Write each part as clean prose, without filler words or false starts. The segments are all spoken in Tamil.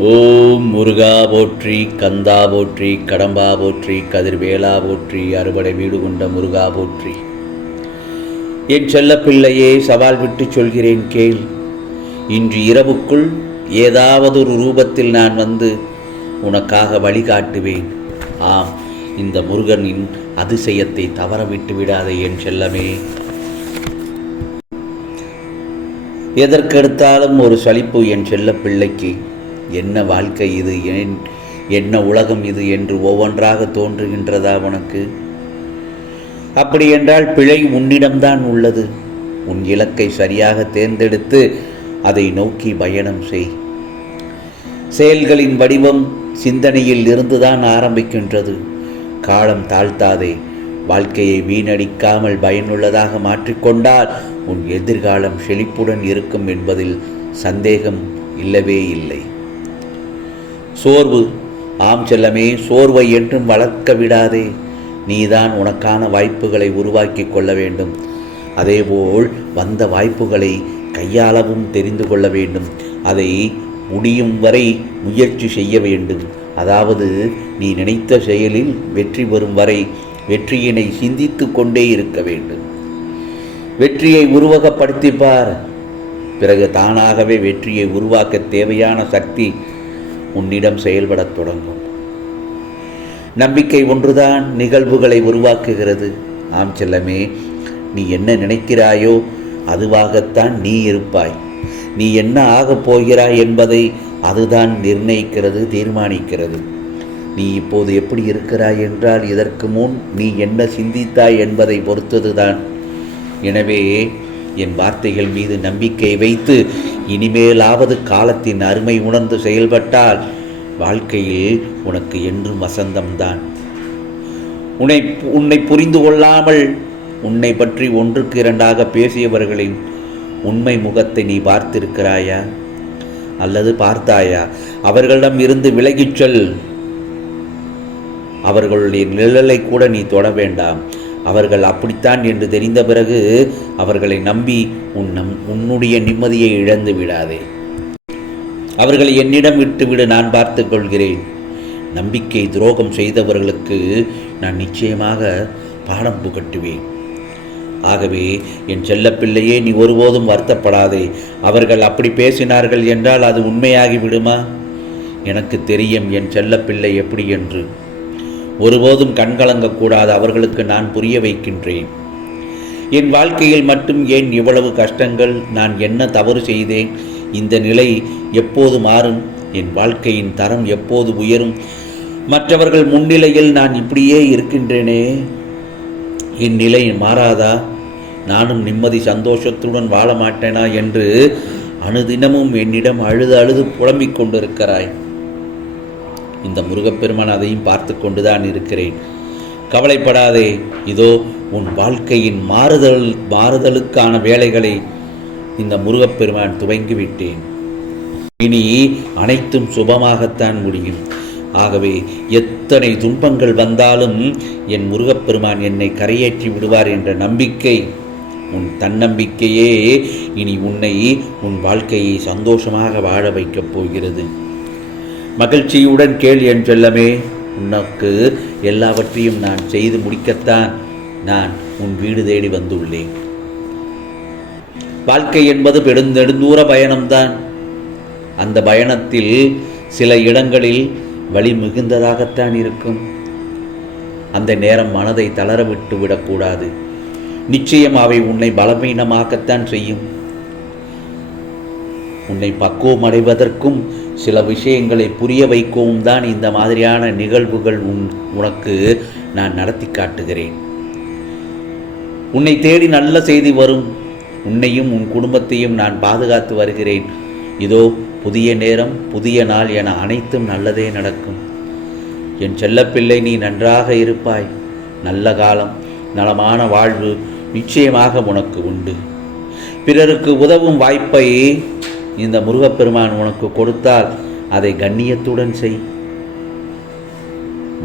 ஓம் முருகா போற்றி, கந்தா போற்றி, கடம்பா போற்றி, கதிர்வேலா போற்றி, அறுபடை வீடு கொண்ட முருகா போற்றி. என் செல்ல பிள்ளையே, சவால் விட்டு சொல்கிறேன் கேள். இன்று இரவுக்குள் ஏதாவது ஒரு ரூபத்தில் நான் வந்து உனக்காக வழிகாட்டுவேன். ஆம், இந்த முருகனின் அதிசயத்தை தவற விட்டு விடாதே என் செல்லமே. எதற்கெடுத்தாலும் ஒரு சலிப்பு என் செல்ல பிள்ளைக்கு. என்ன வாழ்க்கை இது, என்ன உலகம் இது என்று ஒவ்வொன்றாக தோன்றுகின்றதா உனக்கு? அப்படி என்றால் பிழை உன்னிடம்தான் உள்ளது. உன் இலக்கை சரியாக தேர்ந்தெடுத்து அதை நோக்கி பயணம் செய். செயல்களின் வடிவம் சிந்தனையில் இருந்துதான் ஆரம்பிக்கின்றது. காலம் தாழ்த்தாதே. வாழ்க்கையை வீணடிக்காமல் பயனுள்ளதாக மாற்றிக்கொண்டால் உன் எதிர்காலம் செழிப்புடன் இருக்கும் என்பதில் சந்தேகம் இல்லவே இல்லை. சோர்வு, ஆம் செல்லமே, சோர்வை என்றும் வளர்க்க விடாதே. நீதான் உனக்கான வாய்ப்புகளை உருவாக்கி கொள்ள வேண்டும். அதேபோல் வந்த வாய்ப்புகளை கையாளவும் தெரிந்து கொள்ள வேண்டும். அதை முடியும் வரை முயற்சி செய்ய வேண்டும். அதாவது நீ நினைத்த செயலில் வெற்றி பெறும் வரை வெற்றியினை சிந்தித்து கொண்டே இருக்க வேண்டும். வெற்றியை உருவகப்படுத்திப்பார். பிறகு தானாகவே வெற்றியை உருவாக்க தேவையான சக்தி உன்னிடம் செயல்படத் தொடங்கும். நம்பிக்கை ஒன்றுதான் நிகழ்வுகளை உருவாக்குகிறது. ஆம் செல்லமே, நீ என்ன நினைக்கிறாயோ அதுவாகத்தான் நீ இருப்பாய். நீ என்ன ஆகப் போகிறாய் என்பதை அதுதான் நிர்ணயிக்கிறது, தீர்மானிக்கிறது. நீ இப்போது எப்படி இருக்கிறாய் என்றால் இதற்கு முன் நீ என்ன சிந்தித்தாய் என்பதை பொறுத்ததுதான். எனவே என் வார்த்தைகள் மீது நம்பிக்கை வைத்து இனிமேலாவது காலத்தின் அருமை உணர்ந்து செயல்பட்டால் வாழ்க்கையில் உனக்கு என்றும் வசந்தம்தான். உன்னை புரிந்து கொள்ளாமல் உன்னை பற்றி ஒன்றுக்கு இரண்டாக பேசியவர்களின் உண்மை முகத்தை நீ பார்த்திருக்கிறாயா அல்லது பார்த்தாயா? அவர்களிடம் இருந்து விலகிச் செல். அவர்களுடைய நிழலை கூட நீ தொட வேண்டாம். அவர்கள் அப்படித்தான் என்று தெரிந்த பிறகு அவர்களை நம்பி உன்னுடைய நிம்மதியை இழந்து விடாதே. அவர்களை என்னிடம் விட்டுவிடு, நான் பார்த்து கொள்கிறேன். நம்பிக்கை துரோகம் செய்தவர்களுக்கு நான் நிச்சயமாக பாடம் புகட்டுவேன். ஆகவே என் செல்லப்பிள்ளையே, நீ ஒருபோதும் வருத்தப்படாதே. அவர்கள் அப்படி பேசினார்கள் என்றால் அது உண்மையாகி விடுமா? எனக்கு தெரியும் என் செல்லப்பிள்ளை எப்படி என்று. ஒருபோதும் கண்கலங்கக்கூடாது. அவர்களுக்கு நான் புரிய வைக்கின்றேன். என் வாழ்க்கையில் மட்டும் ஏன் இவ்வளவு கஷ்டங்கள்? நான் என்ன தவறு செய்தேன்? இந்த நிலை எப்போது மாறும்? என் வாழ்க்கையின் தரம் எப்போது உயரும்? மற்றவர்கள் முன்னிலையில் நான் இப்படியே இருக்கின்றேனே, என் நிலை மாறாதா? நானும் நிம்மதி சந்தோஷத்துடன் வாழ மாட்டேனா என்று அனுதினமும் என்னிடம் அழுது புலம்பிக் கொண்டிருக்கிறாய். இந்த முருகப்பெருமான் அதையும் பார்த்து கொண்டுதான் இருக்கிறேன். கவலைப்படாதே. இதோ உன் வாழ்க்கையின் மாறுதலுக்கான வேலைகளை இந்த முருகப்பெருமான் துவங்கிவிட்டேன். இனி அனைத்தும் சுபமாகத்தான் முடியும். ஆகவே எத்தனை துன்பங்கள் வந்தாலும் என் முருகப்பெருமான் என்னை கரையேற்றி விடுவார் என்ற நம்பிக்கை, உன் தன்னம்பிக்கையே இனி உன் வாழ்க்கையை சந்தோஷமாக வாழ வைக்கப் போகிறது. மகிழ்ச்சியுடன் கேள் என் செல்லமே. உனக்கு எல்லாவற்றையும் நான் செய்து முடிக்கத்தான் நான் உன் வீடு தேடி வந்துள்ளேன். வாழ்க்கை என்பது நெடுந்தூர பயணம்தான். அந்த பயணத்தில் சில இடங்களில் வலி மிகுந்ததாகத்தான் இருக்கும். அந்த நேரம் மனதை தளர விட்டு விடக்கூடாது. நிச்சயம் அவை உன்னை பலவீனமாக்கத்தான் செய்யும். உன்னை பக்குவம் அடைவதற்கும் சில விஷயங்களை புரிய வைக்கவும் தான் இந்த மாதிரியான நிகழ்வுகள் உனக்கு நான் நடத்தி காட்டுகிறேன். உன்னை தேடி நல்ல செய்தி வரும். உன்னையும் உன் குடும்பத்தையும் நான் பாதுகாத்து வருகிறேன். இதோ புதிய நேரம், புதிய நாள் என அனைத்தும் நல்லதே நடக்கும். என் செல்லப்பிள்ளை, நீ நன்றாக இருப்பாய். நல்ல காலம், நலமான வாழ்வு நிச்சயமாக உனக்கு உண்டு. பிறருக்கு உதவும் வாய்ப்பை இந்த முருகப்பெருமான் உனக்கு கொடுத்தால் அதை கண்ணியத்துடன் செய்.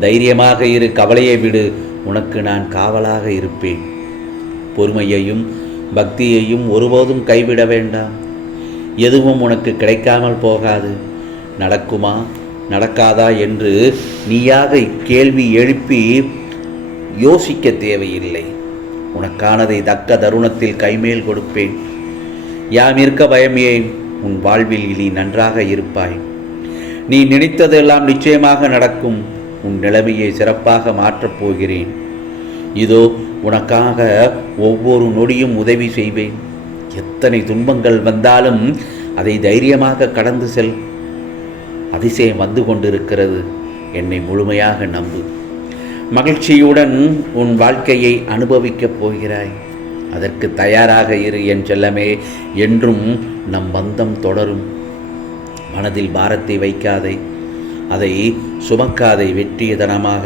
தைரியமாக இரு, கவலையை விடு. உனக்கு நான் காவலாக இருப்பேன். பொறுமையையும் பக்தியையும் ஒருபோதும் கைவிட வேண்டாம். எதுவும் உனக்கு கிடைக்காமல் போகாது. நடக்குமா நடக்காதா என்று நீயாக கேள்வி எழுப்பி யோசிக்க தேவையில்லை. உனக்கானதை தக்க தருணத்தில் கைமேல் கொடுப்பேன். யாம் இருக்க பயம் ஏன்? உன் வாழ்வில் நீ நன்றாக இருப்பாய். நீ நினைத்ததெல்லாம் நிச்சயமாக நடக்கும். உன் நிலைமையை சிறப்பாக மாற்றப் போகிறேன். இதோ உனக்காக ஒவ்வொரு நொடியும் உதவி செய்வேன். எத்தனை துன்பங்கள் வந்தாலும் அதை தைரியமாக கடந்து செல். அதிசயம் வந்து கொண்டிருக்கிறது. என்னை முழுமையாக நம்பு. மகிழ்ச்சியுடன் உன் வாழ்க்கையை அனுபவிக்கப் போகிறாய். அதற்கு தயாராக இரு என் செல்லமே. என்றும் நம் பந்தம் தொடரும். மனதில் பாரத்தை வைக்காதே, அதை சுமக்காதை. வெற்றியதனமாக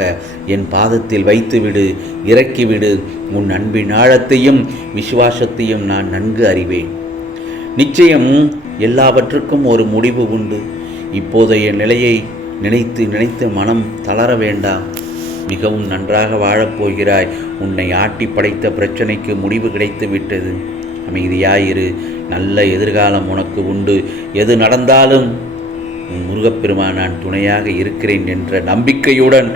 என் பாதத்தில் வைத்துவிடு, இறக்கிவிடு. உன் அன்பின் ஆழத்தையும் விசுவாசத்தையும் நான் நன்கு அறிவேன். நிச்சயம் எல்லாவற்றுக்கும் ஒரு முடிவு உண்டு. இப்போதைய நிலையை நினைத்து நினைத்து மனம் தளர வேண்டாம். மிகவும் நன்றாக வாழப்போகிறாய். உன்னை ஆட்டி படைத்த பிரச்சனைக்கு முடிவு கிடைத்து விட்டது. அமைதியாயிரு. நல்ல எதிர்காலம் உனக்கு உண்டு. எது நடந்தாலும் உன் முருகப்பெருமான் நான் துணையாக இருக்கிறேன் என்ற நம்பிக்கையுடன்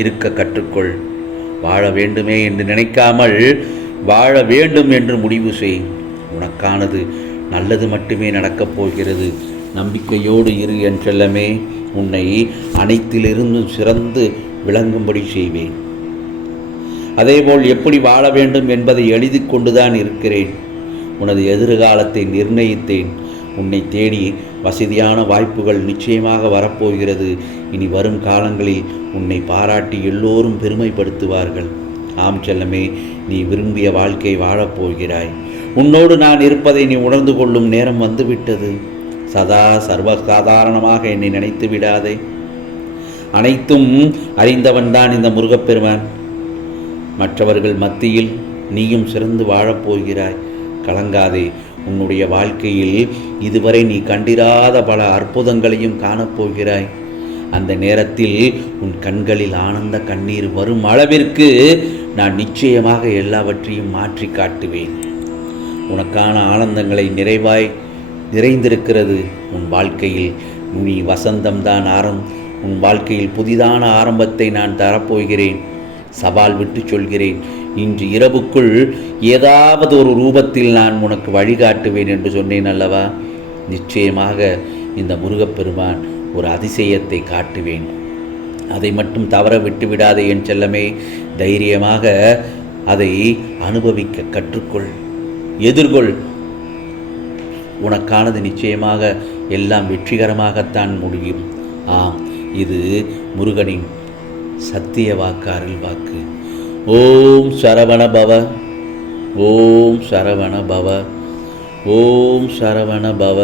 இருக்க கற்றுக்கொள். வாழ வேண்டுமே என்று நினைக்காமல் வாழ வேண்டும் என்று முடிவு செய். உனக்கானது நல்லது மட்டுமே நடக்கப் போகிறது. நம்பிக்கையோடு இரு என் செல்லமே. உன்னை அனைத்திலிருந்தும் சிறந்து விளங்கும்படி செய்வேன். அதேபோல் எப்படி வாழ வேண்டும் என்பதை எழுதி கொண்டுதான் இருக்கிறேன். உனது எதிர்காலத்தை நிர்ணயித்தேன். உன்னை தேடி வசதியான வாய்ப்புகள் நிச்சயமாக வரப்போகிறது. இனி வரும் காலங்களில் உன்னை பாராட்டி எல்லோரும் பெருமைப்படுத்துவார்கள். ஆம் செல்லமே, நீ விரும்பிய வாழ்க்கை வாழப்போகிறாய். உன்னோடு நான் இருப்பதை நீ உணர்ந்து கொள்ளும் நேரம் வந்துவிட்டது. சர்வசாதாரணமாக என்னை நினைத்து விடாதே. அனைத்தும் அறிந்தவன்தான் இந்த முருகப்பெருமான். மற்றவர்கள் மத்தியில் நீயும் சிறந்து வாழப்போகிறாய். கலங்காதே. உன்னுடைய வாழ்க்கையில் இதுவரை நீ கண்டிராத பல அற்புதங்களையும் காணப்போகிறாய். அந்த நேரத்தில் உன் கண்களில் ஆனந்த கண்ணீர் வரும் அளவிற்கு நான் நிச்சயமாக எல்லாவற்றையும் மாற்றி காட்டுவேன். உனக்கான ஆனந்தங்களை நிறைந்திருக்கிறது. உன் வாழ்க்கையில் நீ வசந்தம்தான் உன் வாழ்க்கையில் புதிதான ஆரம்பத்தை நான் தரப்போகிறேன். சவால் விட்டு சொல்கிறேன். இன்று இரவுக்குள் ஏதாவது ஒரு ரூபத்தில் நான் உனக்கு வழிகாட்டுவேன் என்று சொன்னேன் அல்லவா? நிச்சயமாக இந்த முருகப்பெருமான் ஒரு அதிசயத்தை காட்டுவேன். அதை மட்டும் தவற விட்டு விடாதே என் செல்லமே. தைரியமாக அதை அனுபவிக்க கற்றுக்கொள். எதிர்கொள். உனக்கானது நிச்சயமாக எல்லாம் வெற்றிகரமாகத்தான் முடியும். ஆம், இது முருகனின் சத்திய வாக்கு, அருள் வாக்கு. ஓம் சரவண பவ. ஓம் சரவண பவ. ஓம் சரவண பவ.